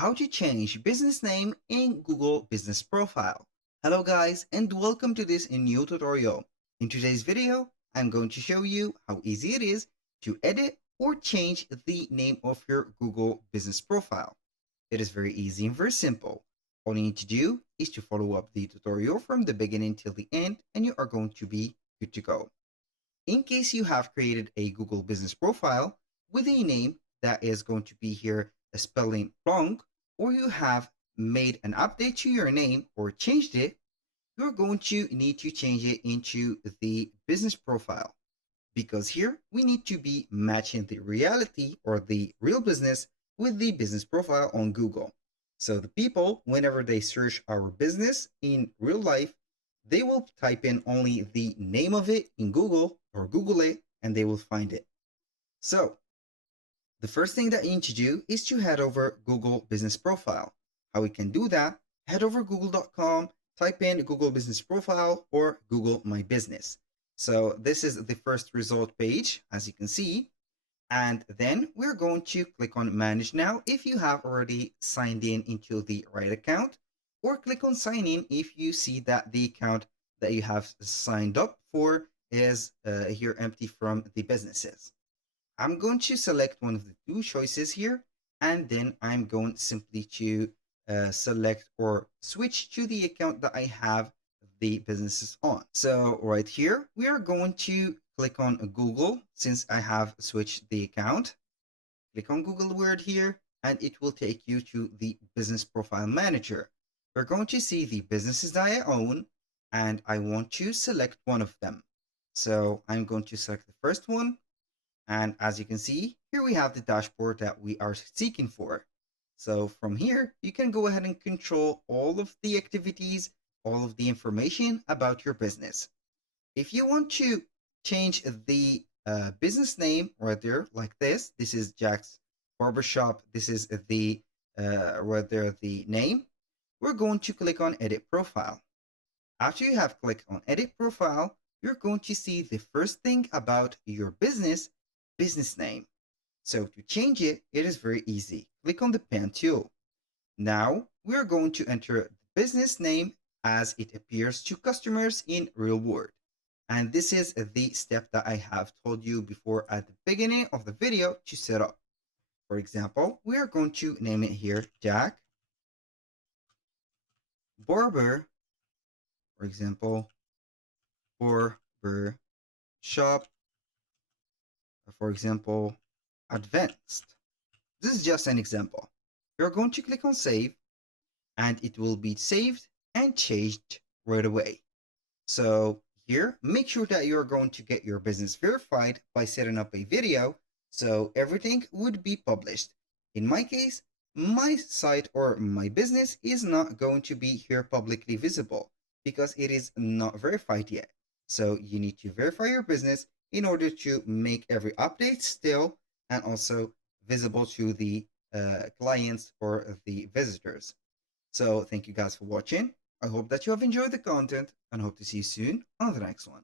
how to change business name in Google Business Profile. Hello guys and welcome to this new tutorial. In today's video, I'm going to show you how easy it is to edit or change the name of your Google Business Profile. It is very easy and very simple. All you need to do is to follow up the tutorial from the beginning till the end and you are going to be good to go. In case you have created a Google Business Profile with a name that is going to be here a spelling wrong, or you have made an update to your name or changed it, you're going to need to change it into the business profile, because here we need to be matching the reality or the real business with the business profile on Google. So the people, whenever they search our business in real life, they will type in only the name of it in Google or Google it, and they will find it. So the first thing that you need to do is to head over Google Business Profile. How we can do that? Head over google.com, type in Google Business Profile or Google My Business. So this is the first result page, as you can see. And then we're going to click on Manage Now if you have already signed in into the right account, or click on Sign In if you see that the account that you have signed up for is here empty from the businesses. I'm going to select one of the two choices here, and then I'm going simply to select or switch to the account that I have the businesses on. So right here, we are going to click on Google since I have switched the account. Click on Google Word here, and it will take you to the Business Profile Manager. We're going to see the businesses that I own, and I want to select one of them. So I'm going to select the first one, and as you can see, here we have the dashboard that we are seeking for. So from here, you can go ahead and control all of the activities, all of the information about your business. If you want to change the business name right there, like this is Jack's Barbershop. This is the right there, the name. We're going to click on Edit Profile. After you have clicked on Edit Profile, you're going to see the first thing about your business name. So to change it, it is very easy. Click on the pen tool. Now we're going to enter the business name as it appears to customers in real world. And this is the step that I have told you before at the beginning of the video to set up. For example, we are going to name it here Jack Barber, for example, Barber Shop, for example, Advanced. This is just an example. You're going to click on Save, and it will be saved and changed right away. So here, make sure that you're going to get your business verified by setting up a video, so everything would be published. In my case, my site or my business is not going to be here publicly visible because it is not verified yet. So you need to verify your business in order to make every update still and also visible to the clients or the visitors. So thank you guys for watching. I hope that you have enjoyed the content and hope to see you soon on the next one.